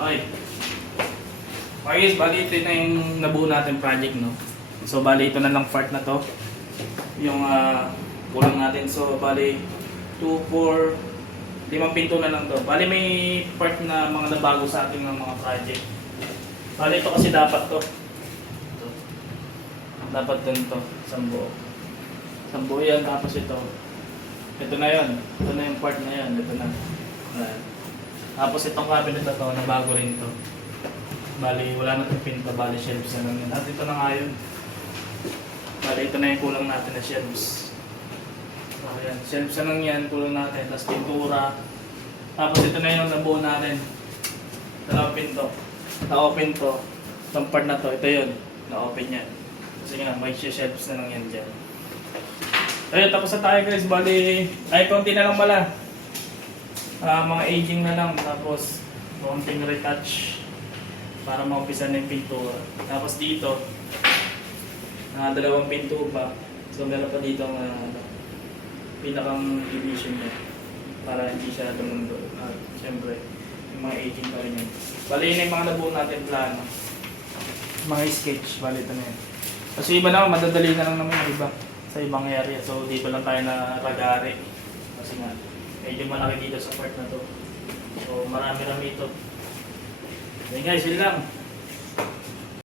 Okay. Okay guys, bali ito na yung nabuo natin project, no? So bali ito na lang part na to. Yung kulang natin. So bali 2, 4, 5 pinto na lang to. Bali may part na mga nabago sa ating mga project. Bali ito kasi dapat to. Ito. Dapat to. Isang buo. Isang buo yan, tapos ito. Ito na yun. Ito na yung part na yan. Ito na. Ayan. Tapos itong cabinet na to, nabago rin to. Bali, wala na itong pinto, bali shelves na lang yun. At ito na nga yun. Bali, ito na yung kulang natin na shelves. Ayan, shelves na lang yan, kulang natin. Tapos pintura. Tapos ito na yung nabuo natin. Dalawang pinto. Na-open to. Itong part na to, ito yun. Na-open yan. Kasi nga, may shelves na lang yan dyan. Ayun, tapos na tayo guys. Bali, ay konti na lang pala. Mga aging na lang. Tapos, konting retouch. Para maumpisa na yung pintura. Tapos dito, dalawang pinto pa. So meron pa dito ang pinakang division niya. Para hindi siya tumundo. At syempre, yung mga aging pa rin yun. Bali yun yung mga nabuo natin plano. Mga sketch, bali ito na yun. Kasi iba naman, madadali na lang naman yung iba sa ibang area. So di pa lang tayo na ragari. Kasi nga, medyo malaki dito sa part na to. So marami-rami ito. Ayun guys, yun lang.